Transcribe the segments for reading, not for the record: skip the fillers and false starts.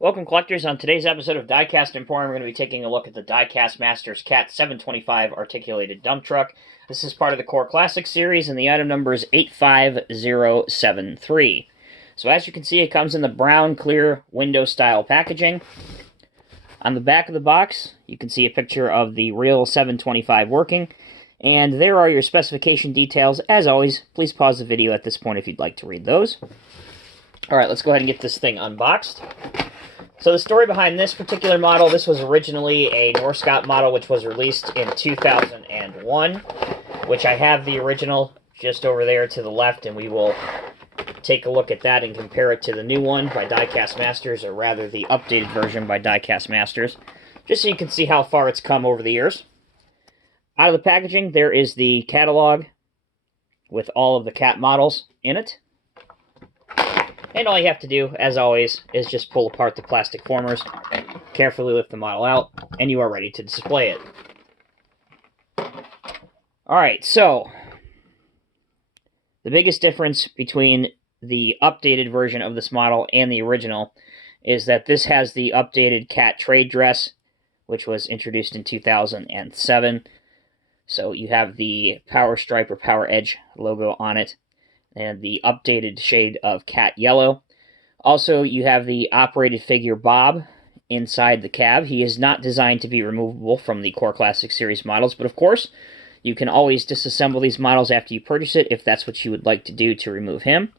Welcome, collectors. On today's episode of Diecast Emporium, we're going to be taking a look at the Diecast Masters Cat 725 articulated dump truck. This is part of the Core Classic series, and the item number is 85073. So as you can see, it comes in the brown, clear, window-style packaging. On the back of the box, you can see a picture of the real 725 working, and there are your specification details. As always, please pause the video at this point if you'd like to read those. Alright, let's go ahead and get this thing unboxed. So the story behind this particular model, this was originally a Norscot model which was released in 2001, which I have the original just over there to the left, and we will take a look at that and compare it to the new one by Diecast Masters, or rather the updated version by Diecast Masters, just so you can see how far it's come over the years. Out of the packaging, there is the catalog with all of the cat models in it. And all you have to do, as always, is just pull apart the plastic formers, carefully lift the model out, and you are ready to display it. Alright, so the biggest difference between the updated version of this model and the original is that this has the updated cat trade dress, which was introduced in 2007. So you have the Power Stripe or Power Edge logo on it, and the updated shade of cat yellow. Also, you have the operated figure Bob inside the cab. He is not designed to be removable from the Core Classic series models, but of course, you can always disassemble these models after you purchase it if that's what you would like to do to remove him.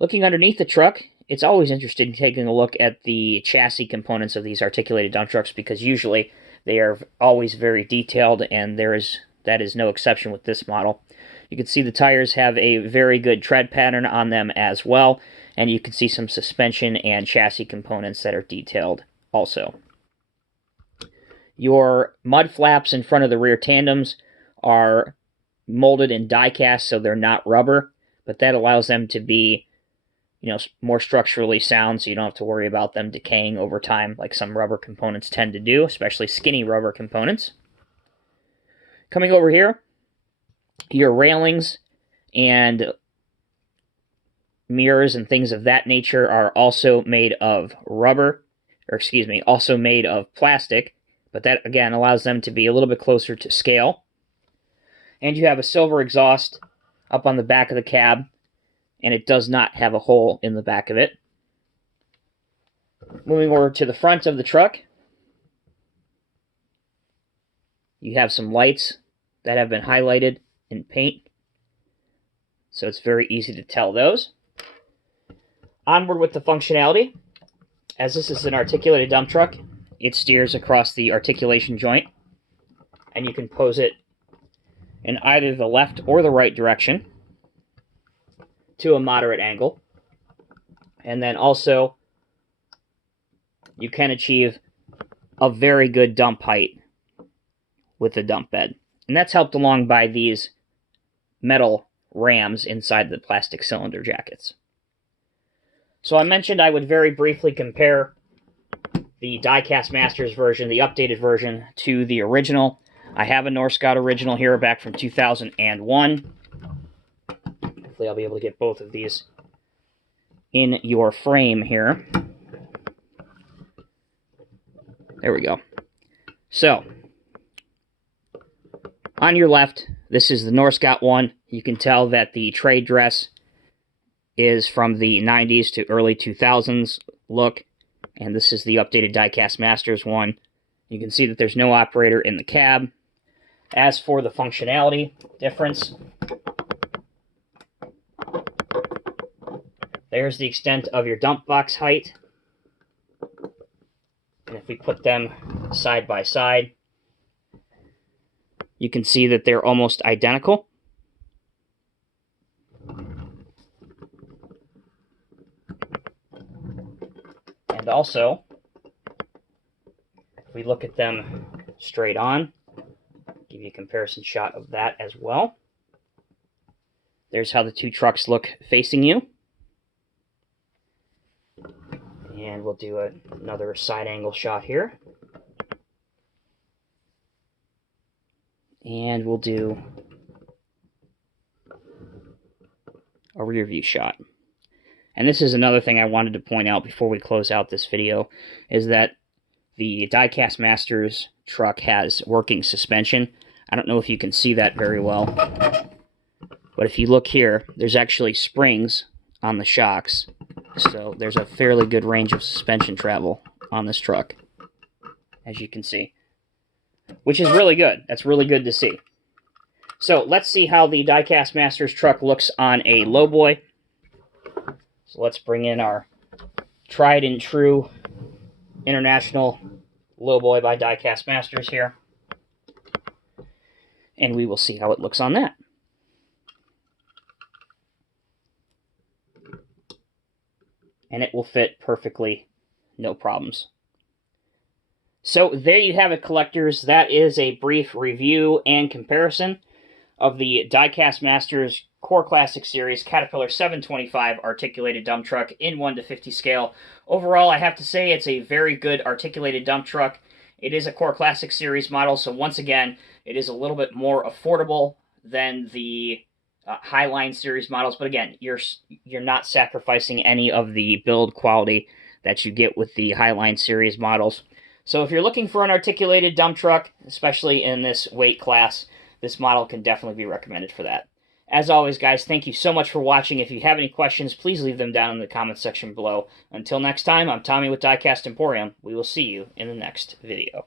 Looking underneath the truck, it's always interesting taking a look at the chassis components of these articulated dump trucks, because usually they are always very detailed, and that is no exception with this model. You can see the tires have a very good tread pattern on them as well, and you can see some suspension and chassis components that are detailed also. Your mud flaps in front of the rear tandems are molded in die-cast, so they're not rubber, but that allows them to be, more structurally sound, so you don't have to worry about them decaying over time like some rubber components tend to do, especially skinny rubber components. Coming over here, your railings and mirrors and things of that nature are also made of also made of plastic, but that again allows them to be a little bit closer to scale. And you have a silver exhaust up on the back of the cab, and it does not have a hole in the back of it. Moving over to the front of the truck, you have some lights that have been highlighted in paint, so it's very easy to tell those. Onward with the functionality. As this is an articulated dump truck, it steers across the articulation joint, and you can pose it in either the left or the right direction to a moderate angle. And then also, you can achieve a very good dump height with the dump bed. And that's helped along by these metal rams inside the plastic cylinder jackets. So I mentioned I would very briefly compare the Diecast Masters version, the updated version, to the original. I have a Norscot original here back from 2001. Hopefully I'll be able to get both of these in your frame here. There we go. So, on your left, this is the Norscot one. You can tell that the trade dress is from the 90s to early 2000s look, and this is the updated Diecast Masters one. You can see that there's no operator in the cab. As for the functionality difference, there's the extent of your dump box height. And if we put them side by side, you can see that they're almost identical. And also, if we look at them straight on, give you a comparison shot of that as well. There's how the two trucks look facing you. And we'll do another side angle shot here. And we'll do a rear view shot. And this is another thing I wanted to point out before we close out this video, is that the Diecast Masters truck has working suspension. I don't know if you can see that very well, but if you look here, there's actually springs on the shocks, so there's a fairly good range of suspension travel on this truck, as you can see, which is really good. That's really good to see. So let's see how the Diecast Masters truck looks on a lowboy. So let's bring in our tried and true International lowboy by Diecast Masters here, and we will see how it looks on that. And it will fit perfectly, no problems. So there you have it, collectors. That is a brief review and comparison of the Diecast Masters Core Classic Series Caterpillar 725 articulated dump truck in 1:50 scale. Overall, I have to say it's a very good articulated dump truck. It is a Core Classic Series model, so once again, it is a little bit more affordable than the Highline Series models. But again, you're not sacrificing any of the build quality that you get with the Highline Series models. So if you're looking for an articulated dump truck, especially in this weight class, this model can definitely be recommended for that. As always, guys, thank you so much for watching. If you have any questions, please leave them down in the comments section below. Until next time, I'm Tommy with Diecast Emporium. We will see you in the next video.